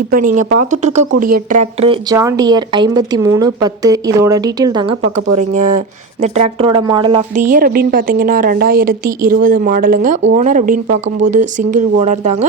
இப்போ நீங்கள் பார்த்துட்ருக்கக்கூடிய tractor John Deere ஐம்பத்தி மூணு பத்து. இதோட டீட்டெயில் தாங்க பார்க்க போகிறீங்க இந்த டிராக்டரோட மாடல் ஆஃப் தி இயர் அப்படின்னு பார்த்தீங்கன்னா ரெண்டாயிரத்தி இருபது மாடலுங்க ஓனர் அப்படின்னு பார்க்கும்போது சிங்கிள் ஓனர் தாங்க.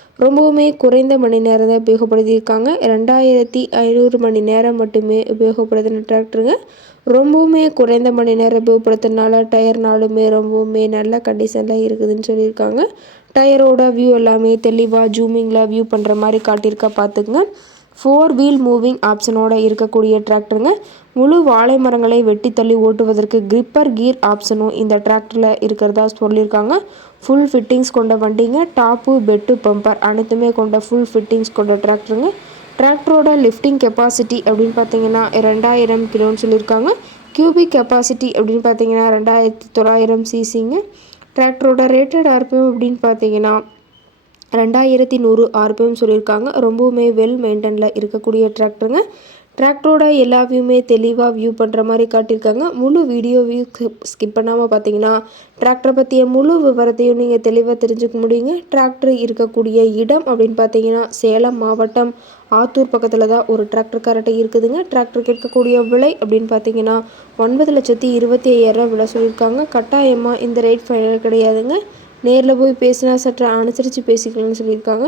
ரொம்பவுமே குறைந்த மணி நேரம் தான் உபயோகப்படுத்தியிருக்காங்க. ரெண்டாயிரத்தி ஐநூறு மணி நேரம் மட்டுமே உபயோகப்படுத்தின டிராக்டருங்க. ரொம்பவுமே குறைந்த மணி நேரம் உபயோகப்படுத்துறதுனால டயர்னாலுமே ரொம்பவுமே நல்ல கண்டிஷனில் இருக்குதுன்னு சொல்லியிருக்காங்க. டயரோட வியூ எல்லாமே தெளிவாக ஜூமிங்கில் வியூ பண்ணுற மாதிரி காட்டியிருக்கா பார்த்துக்குங்க. ஃபோர் வீல் மூவிங் ஆப்ஷனோட இருக்கக்கூடிய டிராக்டருங்க. முழு வாழை மரங்களை வெட்டி தள்ளி ஓட்டுவதற்கு கிரிப்பர் கீர் ஆப்ஷனும் இந்த டிராக்டரில் இருக்கிறதா சொல்லியிருக்காங்க. ஃபுல் ஃபிட்டிங்ஸ் கொண்ட வண்டிங்க டாப்பு பெட்டு பம்பர் அனைத்துமே கொண்ட ஃபுல் ஃபிட்டிங்ஸ் கொண்ட டிராக்டருங்க டிராக்டரோட லிஃப்டிங் கெப்பாசிட்டி அப்படின்னு பார்த்தீங்கன்னா ரெண்டாயிரம் கிலோன்னு சொல்லியிருக்காங்க. கியூபிக் கெப்பாசிட்டி அப்படின்னு பார்த்தீங்கன்னா ரெண்டாயிரத்தி தொள்ளாயிரம் சிசிங்க டிராக்டரோட ரேட்டட் ஆர்பிஎம் அப்படின்னு பார்த்தீங்கன்னா ரெண்டாயிரத்தி நூறு ஆர்பிஎம் சொல்லியிருக்காங்க. ரொம்பவுமே வெல் மெயின்டனில் இருக்கக்கூடிய டிராக்டருங்க டிராக்டரோட எல்லா வியூமே தெளிவாக வியூ பண்ணுற மாதிரி காட்டியிருக்காங்க. முழு வீடியோ வியூ ஸ்கிப் பண்ணாமல் பார்த்தீங்கன்னா டிராக்டரை பற்றிய முழு விவரத்தையும் நீங்கள் தெளிவாக தெரிஞ்சுக்க முடியுங்க. டிராக்டர் இருக்கக்கூடிய இடம் அப்படின்னு பார்த்தீங்கன்னா சேலம் மாவட்டம் ஆத்தூர் பக்கத்தில் தான் ஒரு டிராக்டர் கரெக்டாக இருக்குதுங்க. டிராக்டருக்கு இருக்கக்கூடிய விலை அப்படின்னு பார்த்தீங்கன்னா ஒன்பது லட்சத்தி இருபத்தி ஐயாயிரம் விலை சொல்லியிருக்காங்க. கட்டாயமாக இந்த ரேட் ஃபைனல் கிடையாதுங்க. நேரில் போய் பேசினா சற்று அனுசரித்து பேசிக்கலாம்னு சொல்லியிருக்காங்க.